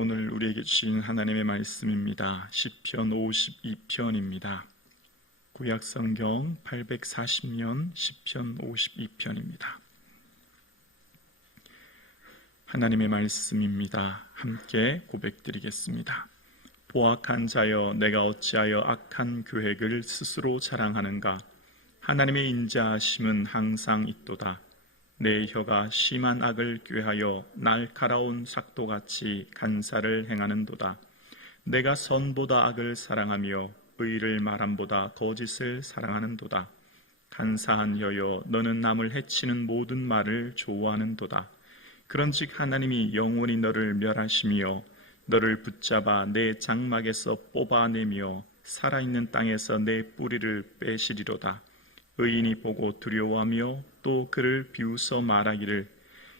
오늘 우리에게 주신 하나님의 말씀입니다. 시편 52편입니다. 구약성경 840년 시편 52편입니다. 하나님의 말씀입니다. 함께 고백드리겠습니다. 보악한 자여, 내가 어찌하여 악한 계획을 스스로 자랑하는가? 하나님의 인자하심은 항상 있도다. 내 혀가 심한 악을 꾀하여 날카로운 삭도같이 간사를 행하는도다. 내가 선보다 악을 사랑하며 의를 말함보다 거짓을 사랑하는도다. 간사한 혀여, 너는 남을 해치는 모든 말을 좋아하는도다. 그런즉 하나님이 영원히 너를 멸하시며 너를 붙잡아 내 장막에서 뽑아내며 살아있는 땅에서 내 뿌리를 빼시리로다. 의인이 보고 두려워하며 또 그를 비웃어 말하기를,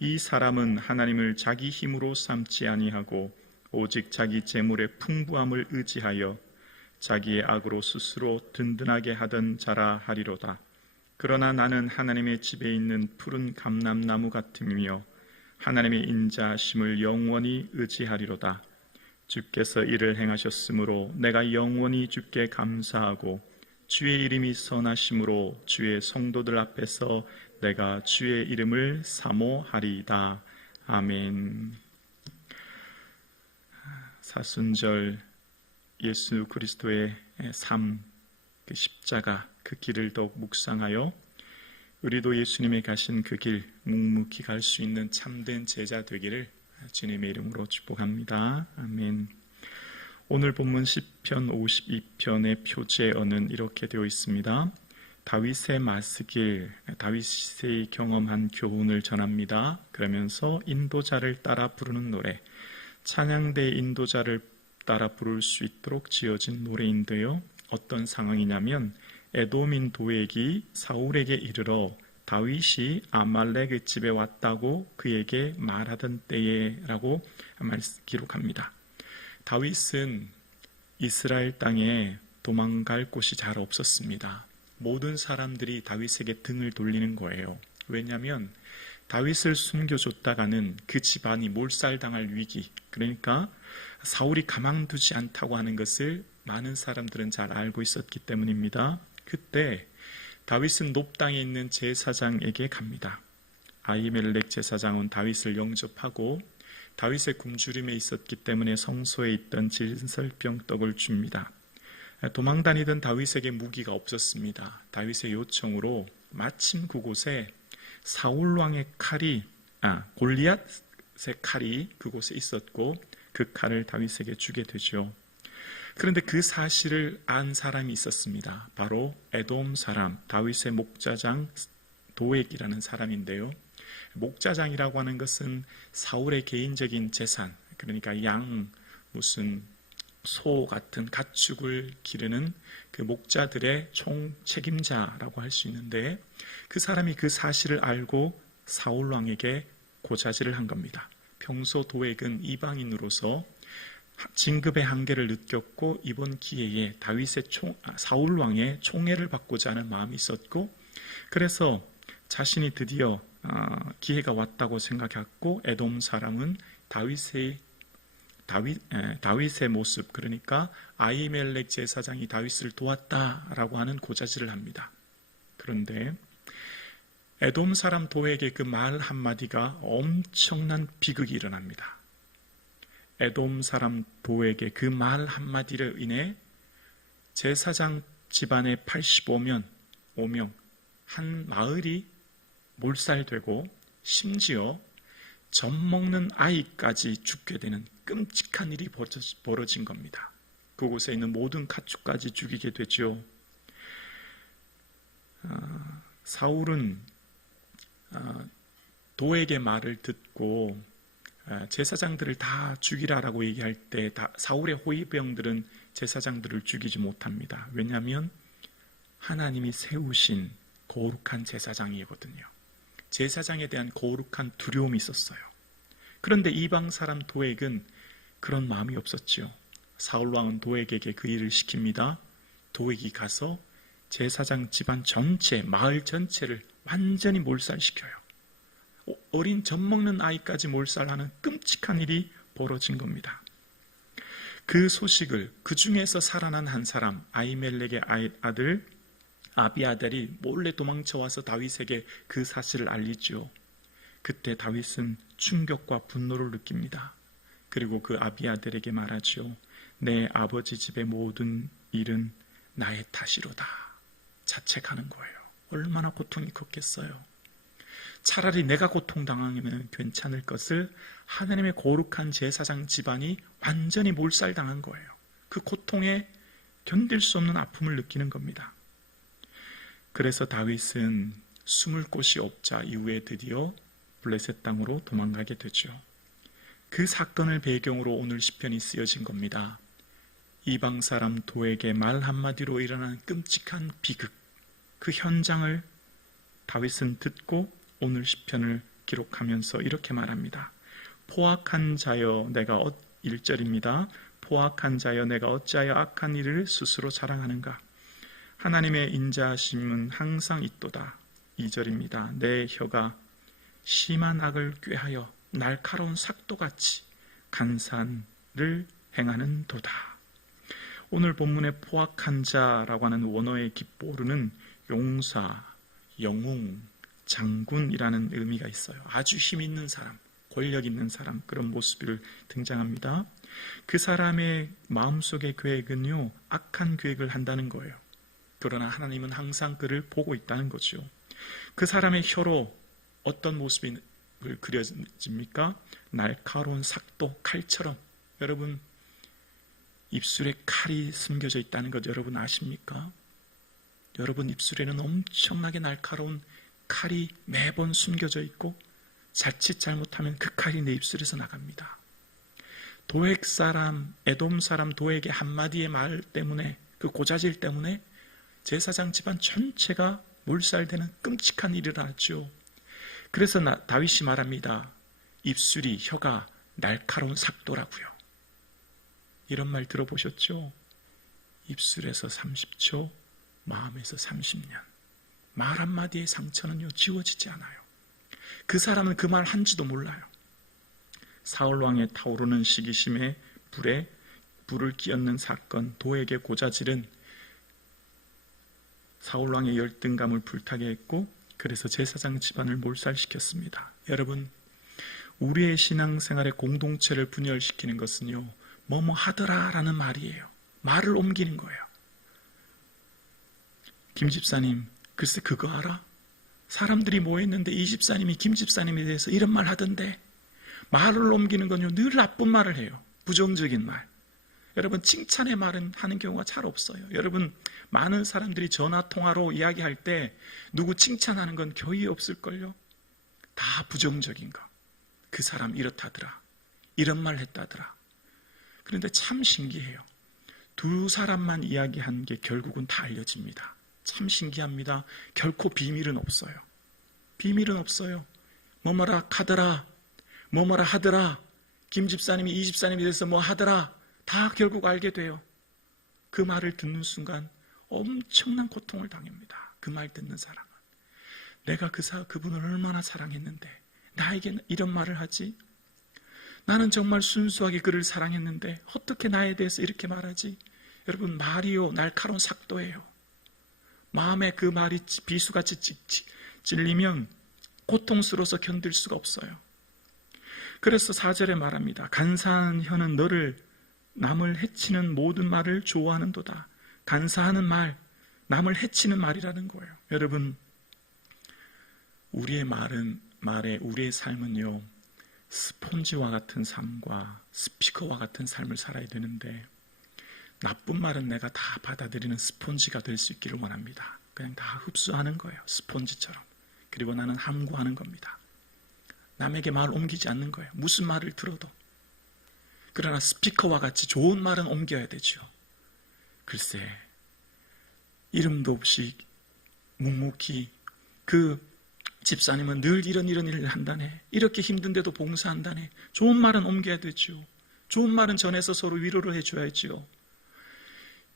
이 사람은 하나님을 자기 힘으로 삼지 아니하고 오직 자기 재물의 풍부함을 의지하여 자기의 악으로 스스로 든든하게 하던 자라 하리로다. 그러나 나는 하나님의 집에 있는 푸른 감람나무 같으며 하나님의 인자하심을 영원히 의지하리로다. 주께서 이를 행하셨으므로 내가 영원히 주께 감사하고 주의 이름이 선하심으로 주의 성도들 앞에서 내가 주의 이름을 사모하리이다. 아멘. 사순절 예수 그리스도의 삶, 그 십자가, 그 길을 더욱 묵상하여 우리도 예수님의 가신 그 길 묵묵히 갈 수 있는 참된 제자 되기를 주님의 이름으로 축복합니다. 아멘. 오늘 본문 시편 52편의 표제어는 이렇게 되어 있습니다. 다윗의 마스길, 다윗이 경험한 교훈을 전합니다. 그러면서 인도자를 따라 부르는 노래, 찬양대 인도자를 따라 부를 수 있도록 지어진 노래인데요. 어떤 상황이냐면 에돔인 도액이 사울에게 이르러 다윗이 아말렉의 집에 왔다고 그에게 말하던 때에 라고 기록합니다. 다윗은 이스라엘 땅에 도망갈 곳이 잘 없었습니다. 모든 사람들이 다윗에게 등을 돌리는 거예요. 왜냐하면 다윗을 숨겨줬다가는 그 집안이 몰살당할 위기, 그러니까 사울이 가만두지 않다고 하는 것을 많은 사람들은 잘 알고 있었기 때문입니다. 그때 다윗은 높당에 있는 제사장에게 갑니다. 아히멜렉 제사장은 다윗을 영접하고 다윗의 굶주림에 있었기 때문에 성소에 있던 진설병떡을 줍니다. 도망다니던 다윗에게 무기가 없었습니다. 다윗의 요청으로 마침 그곳에 사울왕의 칼이, 골리앗의 칼이 그곳에 있었고 그 칼을 다윗에게 주게 되죠. 그런데 그 사실을 안 사람이 있었습니다. 바로 에돔 사람, 다윗의 목자장 도액이라는 사람인데요. 목자장이라고 하는 것은 사울의 개인적인 재산, 그러니까 양, 무슨 소 같은 가축을 기르는 그 목자들의 총 책임자라고 할 수 있는데, 그 사람이 그 사실을 알고 사울 왕에게 고자질을 한 겁니다. 평소 도액은 이방인으로서 진급의 한계를 느꼈고 이번 기회에 다윗의 사울 왕의 총애를 받고자 하는 마음이 있었고, 그래서 자신이 드디어 기회가 왔다고 생각했고, 에돔 사람은 다윗의 모습, 그러니까 아히멜렉 제사장이 다윗을 도왔다라고 하는 고자질을 합니다. 그런데 에돔 사람 도에게 그 말 한마디가 엄청난 비극이 일어납니다. 에돔 사람 도에게 그 말 한마디로 인해 제사장 집안의 85명, 한 마을이 몰살되고 심지어 젖 먹는 아이까지 죽게 되는 끔찍한 일이 벌어진 겁니다. 그곳에 있는 모든 가축까지 죽이게 되죠. 사울은 도에게 말을 듣고 제사장들을 다 죽이라라고 얘기할 때 사울의 호위병들은 제사장들을 죽이지 못합니다. 왜냐하면 하나님이 세우신 거룩한 제사장이거든요. 제사장에 대한 거룩한 두려움이 있었어요. 그런데 이방 사람 도액은 그런 마음이 없었죠. 사울왕은 도액에게 그 일을 시킵니다. 도액이 가서 제사장 집안 전체, 마을 전체를 완전히 몰살시켜요. 어린 젖먹는 아이까지 몰살하는 끔찍한 일이 벌어진 겁니다. 그 소식을 그 중에서 살아난 한 사람 아히멜렉의 아들 아비아달이 몰래 도망쳐와서 다윗에게 그 사실을 알리죠. 그때 다윗은 충격과 분노를 느낍니다. 그리고 그 아비아달에게 말하죠. 내 아버지 집의 모든 일은 나의 탓이로다. 자책하는 거예요. 얼마나 고통이 컸겠어요. 차라리 내가 고통당하면 괜찮을 것을 하나님의 거룩한 제사장 집안이 완전히 몰살당한 거예요. 그 고통에 견딜 수 없는 아픔을 느끼는 겁니다. 그래서 다윗은 숨을 곳이 없자 이후에 드디어 블레셋 땅으로 도망가게 되죠. 그 사건을 배경으로 오늘 시편이 쓰여진 겁니다. 이방 사람 도에게 말 한마디로 일어난 끔찍한 비극, 그 현장을 다윗은 듣고 오늘 시편을 기록하면서 이렇게 말합니다. 포악한 자여 내가 1절입니다. 포악한 자여 내가 어찌하여 악한 일을 스스로 자랑하는가. 하나님의 인자하심은 항상 있도다. 2절입니다. 내 혀가 심한 악을 꾀하여 날카로운 삭도같이 간산을 행하는 도다. 오늘 본문의 포악한 자라고 하는 원어의 기뽀르는 용사, 영웅, 장군이라는 의미가 있어요. 아주 힘 있는 사람, 권력 있는 사람, 그런 모습을 등장합니다. 그 사람의 마음속의 계획은요, 악한 계획을 한다는 거예요. 그러나 하나님은 항상 그를 보고 있다는 거죠. 그 사람의 혀로 어떤 모습이 그려집니까? 날카로운 삭도, 칼처럼. 여러분, 입술에 칼이 숨겨져 있다는 것 여러분 아십니까? 여러분 입술에는 엄청나게 날카로운 칼이 매번 숨겨져 있고 자칫 잘못하면 그 칼이 내 입술에서 나갑니다. 도액 사람, 에돔 사람 도액의 한마디의 말 때문에, 그 고자질 때문에 제사장 집안 전체가 몰살되는 끔찍한 일을 하죠. 그래서 다윗이 말합니다. 입술이, 혀가 날카로운 삭도라고요. 이런 말 들어보셨죠? 입술에서 30초, 마음에서 30년. 말 한마디의 상처는요, 지워지지 않아요. 그 사람은 그 말 한지도 몰라요. 사울왕의 타오르는 시기심에 불을 끼얹는 사건, 도에게 고자질은 사울왕의 열등감을 불타게 했고, 그래서 제사장 집안을 몰살시켰습니다. 여러분, 우리의 신앙생활의 공동체를 분열시키는 것은요, 뭐뭐 하더라 라는 말이에요. 말을 옮기는 거예요. 김 집사님, 글쎄 그거 알아? 사람들이 모였는데 이 집사님이 김 집사님에 대해서 이런 말 하던데. 말을 옮기는 건요, 늘 나쁜 말을 해요. 부정적인 말. 여러분, 칭찬의 말은 하는 경우가 잘 없어요. 여러분, 많은 사람들이 전화통화로 이야기할 때 누구 칭찬하는 건 거의 없을걸요. 다 부정적인 거. 그 사람 이렇다더라. 이런 말 했다더라. 그런데 참 신기해요. 두 사람만 이야기한 게 결국은 다 알려집니다. 참 신기합니다. 결코 비밀은 없어요. 비밀은 없어요. 뭐뭐라 하더라, 뭐뭐라 하더라, 김 집사님이 이 집사님에 대해서 뭐 하더라, 다 결국 알게 돼요. 그 말을 듣는 순간 엄청난 고통을 당합니다. 그 말 듣는 사람은. 내가 그분을 얼마나 사랑했는데 나에게 이런 말을 하지? 나는 정말 순수하게 그를 사랑했는데 어떻게 나에 대해서 이렇게 말하지? 여러분, 말이요, 날카로운 삭도예요. 마음에 그 말이 비수같이 찔리면 고통스러워서 견딜 수가 없어요. 그래서 4절에 말합니다. 간사한 혀는 너를 남을 해치는 모든 말을 좋아하는도다. 간사하는 말, 남을 해치는 말이라는 거예요. 여러분, 우리의 우리의 삶은요, 스폰지와 같은 삶과 스피커와 같은 삶을 살아야 되는데, 나쁜 말은 내가 다 받아들이는 스폰지가 될 수 있기를 원합니다. 그냥 다 흡수하는 거예요. 스폰지처럼. 그리고 나는 함구하는 겁니다. 남에게 말 옮기지 않는 거예요. 무슨 말을 들어도. 그러나 스피커와 같이 좋은 말은 옮겨야 되죠. 글쎄, 이름도 없이 묵묵히 그 집사님은 늘 이런 일을 한다네. 이렇게 힘든데도 봉사한다네. 좋은 말은 옮겨야 되죠. 좋은 말은 전해서 서로 위로를 해줘야죠.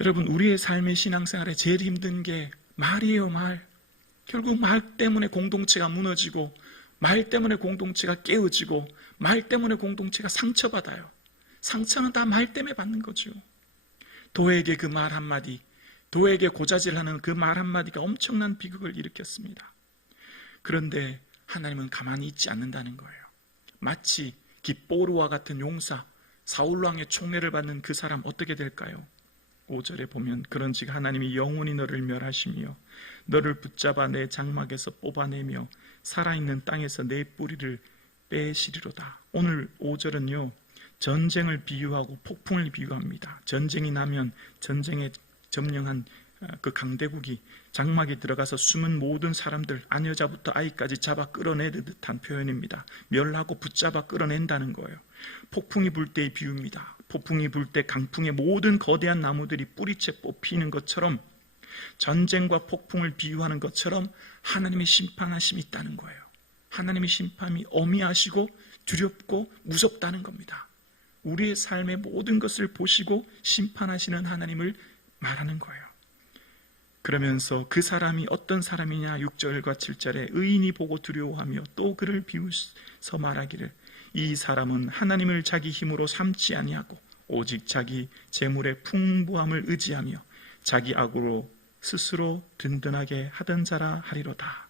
여러분, 우리의 삶의 신앙생활에 제일 힘든 게 말이에요, 말. 결국 말 때문에 공동체가 무너지고, 말 때문에 공동체가 깨어지고, 말 때문에 공동체가 상처받아요. 상처는 다 말 때문에 받는 거죠. 도에게 그 말 한마디, 도에게 고자질하는 그 말 한마디가 엄청난 비극을 일으켰습니다. 그런데 하나님은 가만히 있지 않는다는 거예요. 마치 기뽀르와 같은 용사, 사울왕의 총애를 받는 그 사람 어떻게 될까요? 5절에 보면 그런즉 하나님이 영원히 너를 멸하시며 너를 붙잡아 내 장막에서 뽑아내며 살아있는 땅에서 내 뿌리를 빼시리로다. 오늘 5절은요, 전쟁을 비유하고 폭풍을 비유합니다. 전쟁이 나면 전쟁에 점령한 그 강대국이 장막에 들어가서 숨은 모든 사람들, 아녀자부터 아이까지 잡아 끌어내는 듯한 표현입니다. 멸하고 붙잡아 끌어낸다는 거예요. 폭풍이 불 때의 비유입니다. 폭풍이 불 때 강풍의 모든 거대한 나무들이 뿌리채 뽑히는 것처럼, 전쟁과 폭풍을 비유하는 것처럼 하나님의 심판하심이 있다는 거예요. 하나님의 심판이 어미하시고 두렵고 무섭다는 겁니다. 우리의 삶의 모든 것을 보시고 심판하시는 하나님을 말하는 거예요. 그러면서 그 사람이 어떤 사람이냐, 6절과 7절에 의인이 보고 두려워하며 또 그를 비웃어 말하기를 이 사람은 하나님을 자기 힘으로 삼지 아니하고 오직 자기 재물의 풍부함을 의지하며 자기 악으로 스스로 든든하게 하던 자라 하리로다.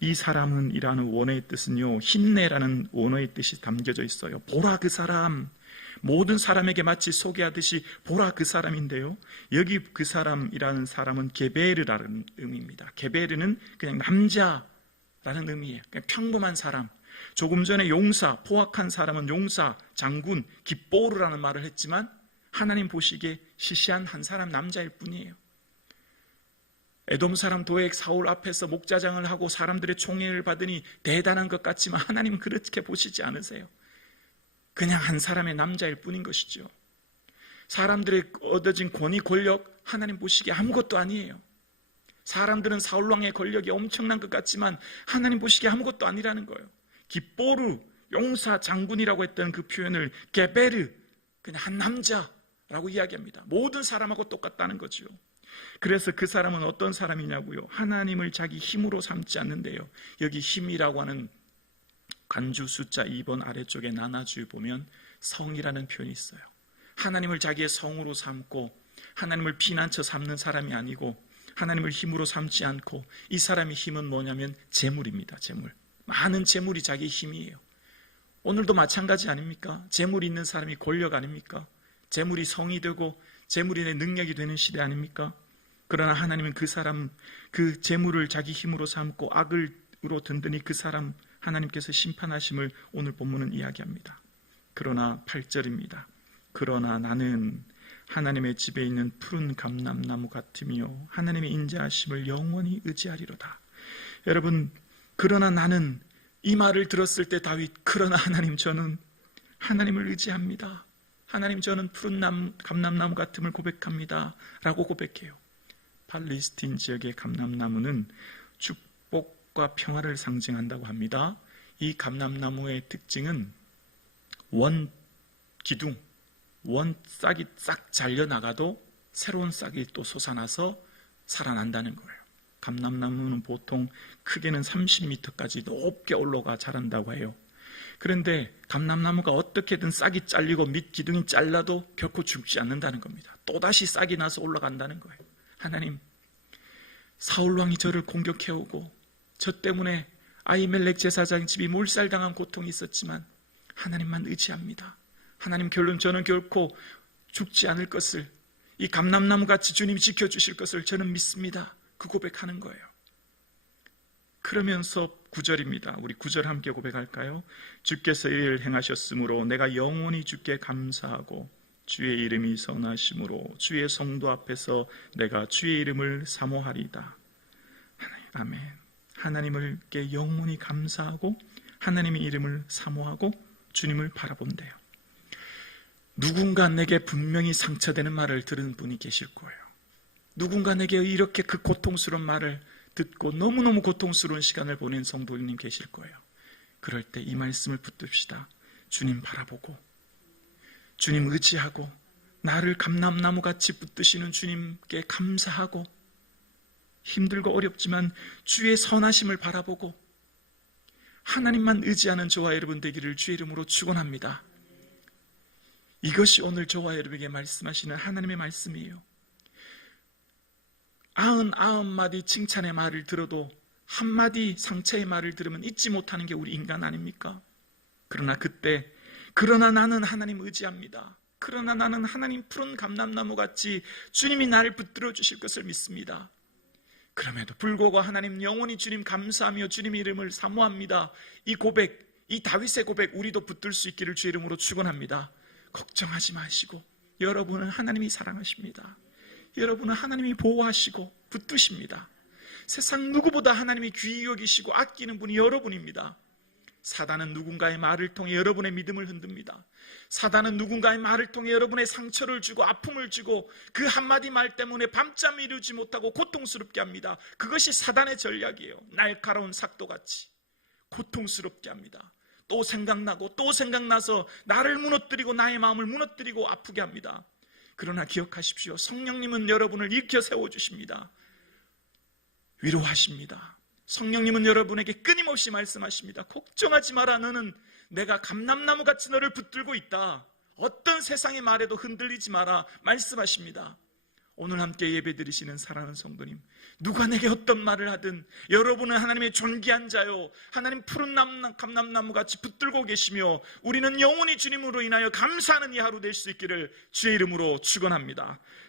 이 사람은 이라는 원어의 뜻은요, 힘내라는 원어의 뜻이 담겨져 있어요. 보라 그 사람, 모든 사람에게 마치 소개하듯이 보라 그 사람인데요, 여기 그 사람이라는 사람은 게베르라는 의미입니다. 게베르는 그냥 남자라는 의미예요. 그냥 평범한 사람. 조금 전에 용사, 포악한 사람은 용사, 장군, 기뽀르라는 말을 했지만 하나님 보시기에 시시한 한 사람, 남자일 뿐이에요. 에돔 사람 도액 사울 앞에서 목자장을 하고 사람들의 총애를 받으니 대단한 것 같지만 하나님은 그렇게 보시지 않으세요. 그냥 한 사람의 남자일 뿐인 것이죠. 사람들의 얻어진 권위, 권력, 하나님 보시기에 아무것도 아니에요. 사람들은 사울왕의 권력이 엄청난 것 같지만 하나님 보시기에 아무것도 아니라는 거예요. 기뽀르, 용사, 장군이라고 했던 그 표현을 게베르, 그냥 한 남자라고 이야기합니다. 모든 사람하고 똑같다는 거죠. 그래서 그 사람은 어떤 사람이냐고요? 하나님을 자기 힘으로 삼지 않는데요. 여기 힘이라고 하는 간주 숫자 2번 아래쪽에 나눠주에 보면 성이라는 표현이 있어요. 하나님을 자기의 성으로 삼고 하나님을 피난처 삼는 사람이 아니고 하나님을 힘으로 삼지 않고, 이 사람의 힘은 뭐냐면 재물입니다. 재물. 많은 재물이 자기의 힘이에요. 오늘도 마찬가지 아닙니까? 재물이 있는 사람이 권력 아닙니까? 재물이 성이 되고 재물이 내 능력이 되는 시대 아닙니까? 그러나 하나님은 그 사람, 그 재물을 자기 힘으로 삼고 악으로 든든히 그 사람 하나님께서 심판하심을 오늘 본문은 이야기합니다. 그러나 8절입니다. 그러나 나는 하나님의 집에 있는 푸른 감람나무 같으며 하나님의 인자하심을 영원히 의지하리로다. 여러분, 그러나 나는, 이 말을 들었을 때 다윗, 그러나 하나님, 저는 하나님을 의지합니다. 하나님, 저는 푸른 감람나무 같음을 고백합니다 라고 고백해요. 팔레스틴 지역의 감람나무는 축복과 평화를 상징한다고 합니다. 이 감람나무의 특징은 원기둥, 원싹이 싹 잘려나가도 새로운 싹이 또 솟아나서 살아난다는 거예요. 감람나무는 보통 크게는 30m까지 높게 올라가 자란다고 해요. 그런데 감람나무가 어떻게든 싹이 잘리고 밑 기둥이 잘라도 결코 죽지 않는다는 겁니다. 또다시 싹이 나서 올라간다는 거예요. 하나님, 사울왕이 저를 공격해오고 저 때문에 아히멜렉 제사장 집이 몰살당한 고통이 있었지만 하나님만 의지합니다. 하나님, 결론 저는 결코 죽지 않을 것을, 이 감람나무같이 주님이 지켜주실 것을 저는 믿습니다. 그 고백하는 거예요. 그러면서 9절입니다. 우리 9절 함께 고백할까요? 주께서 이 일을 행하셨으므로 내가 영원히 주께 감사하고 주의 이름이 선하심으로 주의 성도 앞에서 내가 주의 이름을 사모하리이다. 아멘. 하나님께 영원히 감사하고 하나님의 이름을 사모하고 주님을 바라본대요. 누군가 내게 분명히 상처되는 말을 들은 분이 계실 거예요. 누군가 내게 이렇게 그 고통스러운 말을 듣고 너무너무 고통스러운 시간을 보낸 성도님 계실 거예요. 그럴 때 이 말씀을 붙듭시다. 주님 바라보고 주님 의지하고 나를 감람나무같이 붙드시는 주님께 감사하고 힘들고 어렵지만 주의 선하심을 바라보고 하나님만 의지하는 저와 여러분 되기를 주의 이름으로 축원합니다. 이것이 오늘 저와 여러분에게 말씀하시는 하나님의 말씀이에요. 99마디 칭찬의 말을 들어도 한마디 상처의 말을 들으면 잊지 못하는 게 우리 인간 아닙니까? 그러나 나는 하나님 의지합니다. 그러나 나는 하나님 푸른 감람나무 같이 주님이 나를 붙들어 주실 것을 믿습니다. 그럼에도 불구하고 하나님 영원히 주님 감사하며 주님의 이름을 사모합니다. 이 고백, 이 다윗의 고백 우리도 붙들 수 있기를 주의 이름으로 축원합니다. 걱정하지 마시고, 여러분은 하나님이 사랑하십니다. 여러분은 하나님이 보호하시고 붙드십니다. 세상 누구보다 하나님이 귀히 여기시고 아끼는 분이 여러분입니다. 사단은 누군가의 말을 통해 여러분의 믿음을 흔듭니다. 사단은 누군가의 말을 통해 여러분의 상처를 주고 아픔을 주고 그 한마디 말 때문에 밤잠 이루지 못하고 고통스럽게 합니다. 그것이 사단의 전략이에요. 날카로운 삭도같이 고통스럽게 합니다. 또 생각나고 또 생각나서 나를 무너뜨리고 나의 마음을 무너뜨리고 아프게 합니다. 그러나 기억하십시오. 성령님은 여러분을 일으켜 세워주십니다. 위로하십니다. 성령님은 여러분에게 끊임없이 말씀하십니다. 걱정하지 마라. 너는 내가 감람나무 같이 너를 붙들고 있다. 어떤 세상의 말에도 흔들리지 마라 말씀하십니다. 오늘 함께 예배 드리시는 사랑하는 성도님, 누가 내게 어떤 말을 하든 여러분은 하나님의 존귀한 자요, 하나님 푸른 감람나무 같이 붙들고 계시며 우리는 영원히 주님으로 인하여 감사하는 이 하루 될 수 있기를 주의 이름으로 축원합니다.